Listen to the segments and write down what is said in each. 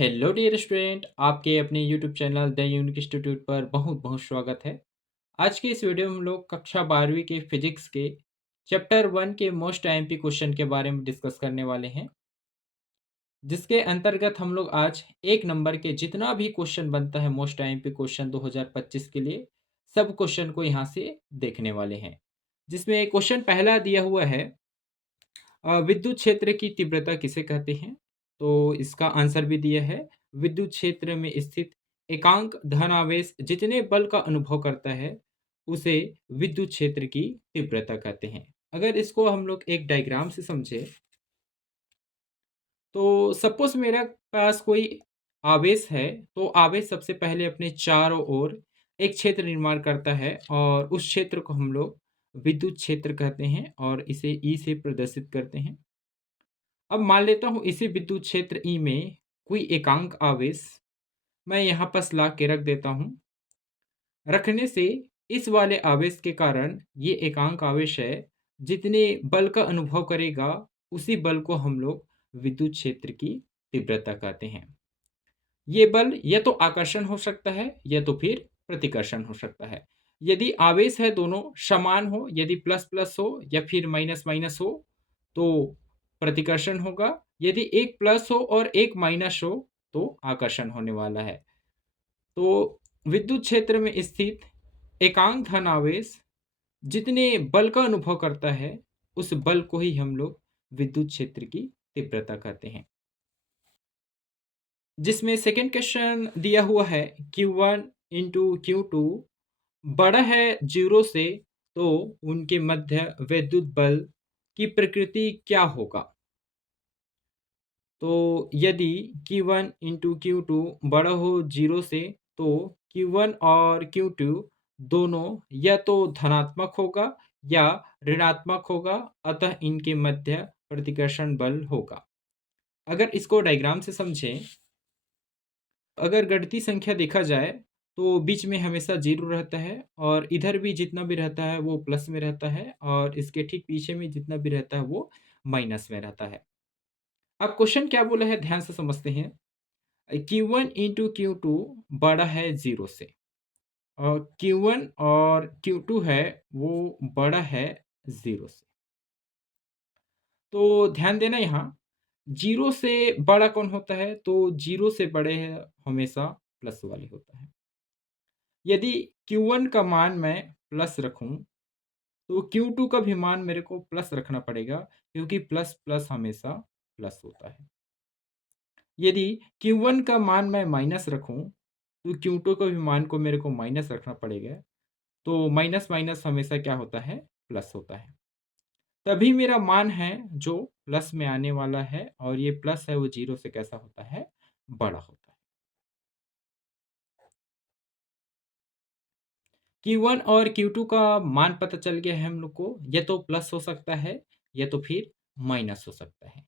Hello dear student, आपके अपने YouTube channel the unique institute पर बहुत बहुत स्वागत है। आज के इस वीडियो में हम लोग कक्षा 12वीं के फिजिक्स के चैप्टर 1 के मोस्ट आईएमपी क्वेश्चन के बारे में डिस्कस करने वाले हैं, जिसके अंतर्गत हम लोग आज एक नंबर के जितना भी क्वेश्चन बनता है मोस्ट आईएमपी क्वेश्चन 2025 के लिए सब क्वेश्चन को यहाँ से देखने वाले हैं। जिसमें क्वेश्चन पहला दिया हुआ है, विद्युत क्षेत्र की तीव्रता किसे कहते हैं? तो इसका आंसर भी दिया है, विद्युत क्षेत्र में स्थित एकांक धनावेश जितने बल का अनुभव करता है उसे विद्युत क्षेत्र की तीव्रता कहते हैं। अगर इसको हम लोग एक डायग्राम से समझे तो सपोज मेरा पास कोई आवेश है, तो आवेश सबसे पहले अपने चारों ओर एक क्षेत्र निर्माण करता है और उस क्षेत्र को हम लोग विद्युत क्षेत्र कहते हैं और इसे ई से प्रदर्शित करते हैं। अब मान लेता हूँ इसी विद्युत क्षेत्र ई में कोई एकांक आवेश मैं यहाँ पास ला के रख देता हूँ। रखने से इस वाले आवेश के कारण ये एकांक आवेश है, जितने बल का अनुभव करेगा उसी बल को हम लोग विद्युत क्षेत्र की तीव्रता कहते हैं। ये बल या तो आकर्षण हो सकता है या तो फिर प्रतिकर्षण हो सकता है। यदि आवेश है दोनों समान हो, यदि प्लस प्लस हो या फिर माइनस माइनस हो तो प्रतिकर्षण होगा, यदि एक प्लस हो और एक माइनस हो तो आकर्षण होने वाला है। तो विद्युत क्षेत्र में स्थित एकांक धन आवेश जितने बल का अनुभव करता है उस बल को ही हम लोग विद्युत क्षेत्र की तीव्रता कहते हैं। जिसमें सेकंड क्वेश्चन दिया हुआ है, Q1 इंटू Q2 बड़ा है जीरो से, तो उनके मध्य विद्युत बल की प्रकृति क्या होगा? तो यदि Q1 इंटू Q2 बड़ा हो जीरो से, तो Q1 और Q2 दोनों या तो धनात्मक होगा या ऋणात्मक होगा, अतः इनके मध्य प्रतिकर्षण बल होगा। अगर इसको डायग्राम से समझें, अगर गणितीय संख्या देखा जाए तो बीच में हमेशा जीरो रहता है और इधर भी जितना भी रहता है वो प्लस में रहता है और इसके ठीक पीछे में जितना भी रहता है वो माइनस में रहता है। अब क्वेश्चन क्या बोला है ध्यान से समझते हैं। Q1 इंटू Q2 बड़ा है जीरो से और Q1 और Q2 है वो बड़ा है जीरो से। तो ध्यान देना यहाँ, जीरो से बड़ा कौन होता है? तो जीरो से बड़े है हमेशा प्लस वाले होता है। यदि Q1 का मान मैं प्लस रखूं तो Q2 का भी मान मेरे को प्लस रखना पड़ेगा, क्योंकि प्लस प्लस हमेशा प्लस होता है। यदि Q1 का मान मैं माइनस रखूं तो Q2 का भी मान को मेरे को माइनस रखना पड़ेगा। तो माइनस माइनस हमेशा क्या होता है? प्लस होता है। तभी मेरा मान है जो प्लस में आने वाला है और ये प्लस है वो जीरो से कैसा होता है? बड़ा होता है। Q1 और Q2 का मान पता चल गया है हम लोग को, या तो प्लस हो सकता है या तो फिर माइनस हो सकता है।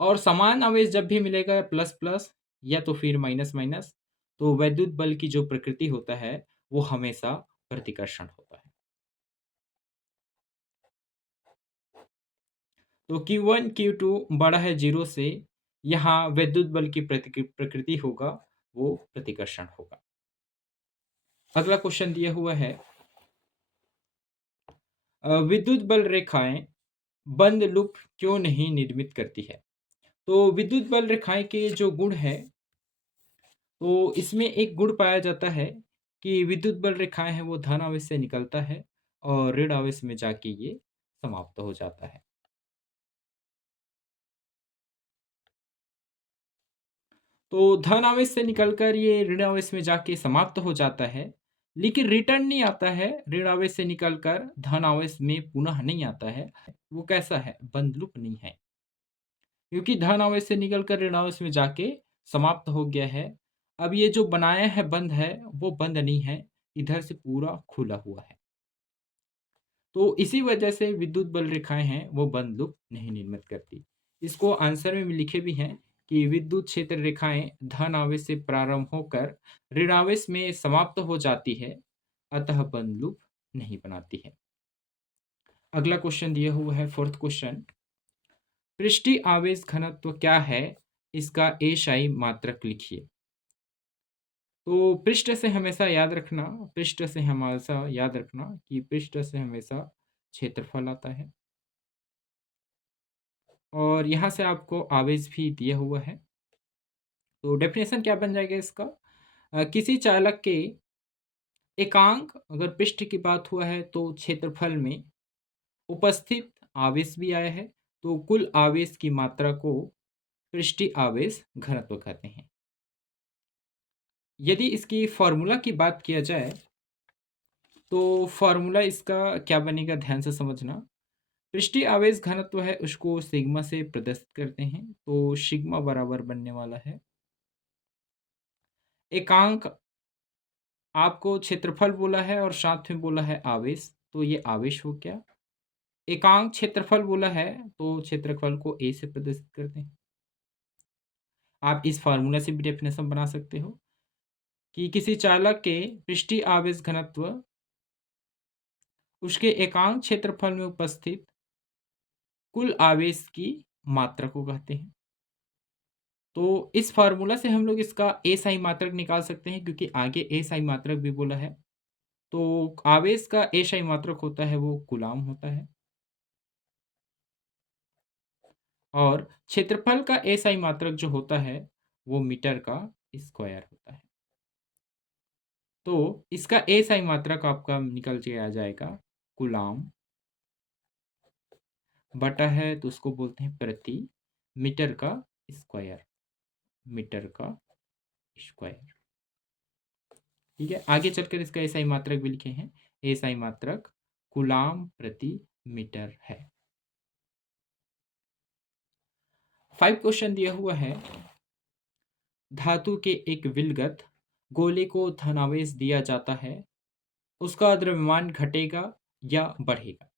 और समान आवेश जब भी मिलेगा प्लस प्लस या तो फिर माइनस माइनस, तो वैद्युत बल की जो प्रकृति होता है वो हमेशा प्रतिकर्षण होता है। तो Q1 Q2 बड़ा है जीरो से, यहाँ वैद्युत बल की प्रकृति होगा वो प्रतिकर्षण होगा। अगला क्वेश्चन दिया हुआ है, विद्युत बल रेखाएं बंद लूप क्यों नहीं निर्मित करती है? तो विद्युत बल रेखाएं के जो गुण है, तो इसमें एक गुण पाया जाता है कि विद्युत बल रेखाएं हैं वो धन आवेश से निकलता है और ऋण आवेश में जाके ये समाप्त हो जाता है। तो धन आवेश से निकलकर ये ऋण आवेश में जाके समाप्त हो जाता है, लेकिन रिटर्न नहीं आता है। ऋण आवेश से निकलकर धन आवेश में पुनः नहीं आता है। वो कैसा है? बंद लूप नहीं है, क्योंकि धन आवेश से निकलकर ऋण आवेश में जाके समाप्त हो गया है। अब ये जो बनाया है बंद है वो बंद नहीं है, इधर से पूरा खुला हुआ है। तो इसी वजह से विद्युत बल रेखाएं हैं वो बंद लूप नहीं निर्मित करती। इसको आंसर में लिखे भी हैं कि विद्युत क्षेत्र रेखाएं धन आवेश से प्रारंभ होकर ऋणावेश में समाप्त हो जाती है, अतः बंद लूप नहीं बनाती है। अगला क्वेश्चन दिया हुआ है फोर्थ क्वेश्चन, पृष्ठीय आवेश घनत्व क्या है इसका एशाई मात्रक लिखिए। तो पृष्ठ से हमेशा याद रखना कि पृष्ठ से हमेशा क्षेत्रफल आता है। और यहाँ से आपको आवेश भी दिया हुआ है। तो डेफिनेशन क्या बन जाएगा इसका? किसी चालक के एकांक, अगर पृष्ठ की बात हुआ है तो क्षेत्रफल में उपस्थित आवेश भी आया है, तो कुल आवेश की मात्रा को पृष्ठीय आवेश घनत्व कहते हैं। यदि इसकी फॉर्मूला की बात किया जाए तो फॉर्मूला इसका क्या बनेगा, ध्यान से समझना। पृष्ठीय आवेश घनत्व है उसको सिग्मा से प्रदर्शित करते हैं, तो सिग्मा बराबर बनने वाला है एकांक, आपको क्षेत्रफल बोला है और साथ में बोला है आवेश, तो ये आवेश हो गया। एकांक क्षेत्रफल बोला है तो क्षेत्रफल को ए से प्रदर्शित करते हैं। आप इस फार्मूला से भी डेफिनेशन बना सकते हो कि किसी चालक के पृष्ठीय आवेश घनत्व उसके एकांक क्षेत्रफल में उपस्थित कुल आवेश की मात्रा को कहते हैं। तो इस फार्मूला से हम लोग इसका एसआई मात्रक निकाल सकते हैं, क्योंकि आगे एसआई मात्रक भी बोला है। तो आवेश का एसआई मात्रक होता है वो कूलाम होता है, और क्षेत्रफल का एसआई मात्रक जो होता है वो मीटर का स्क्वायर होता है। तो इसका एसआई मात्रक आपका निकल के आ जाएगा कूलाम बटा है तो उसको बोलते हैं प्रति मीटर का स्क्वायर, मीटर का स्क्वायर। ठीक है, आगे चलकर इसका एसआई मात्रक भी लिखे हैं। एसआई मात्रक कूलाम प्रति मीटर है। 5 क्वेश्चन दिया हुआ है। धातु के एक विलगत गोले को धनावेश दिया जाता है, उसका द्रव्यमान घटेगा या बढ़ेगा?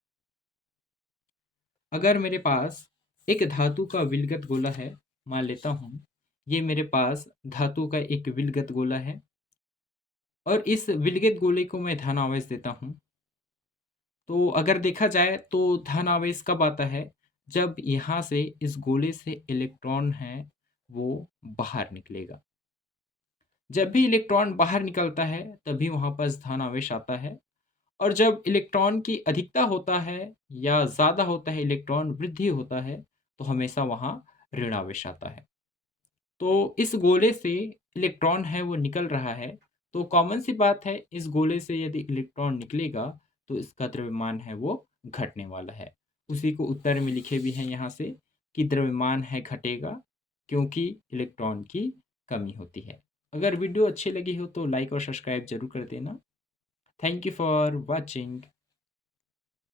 अगर मेरे पास एक धातु का विलगत गोला है, मान लेता हूँ ये मेरे पास धातु का एक विलगत गोला है, और इस विलगत गोले को मैं धन आवेश देता हूँ। तो अगर देखा जाए तो धन आवेश कब आता है? जब यहाँ से इस गोले से इलेक्ट्रॉन है वो बाहर निकलेगा। जब भी इलेक्ट्रॉन बाहर निकलता है तभी वहाँ पर धन आवेश आता है, और जब इलेक्ट्रॉन की अधिकता होता है या ज़्यादा होता है, इलेक्ट्रॉन वृद्धि होता है, तो हमेशा वहाँ ऋण आवेश आता है। तो इस गोले से इलेक्ट्रॉन है वो निकल रहा है, तो कॉमन सी बात है इस गोले से यदि इलेक्ट्रॉन निकलेगा तो इसका द्रव्यमान है वो घटने वाला है। उसी को उत्तर में लिखे भी हैं यहाँ से कि द्रव्यमान है घटेगा क्योंकि इलेक्ट्रॉन की कमी होती है। अगर वीडियो अच्छी लगी हो तो लाइक और सब्सक्राइब जरूर कर देना। Thank you for watching.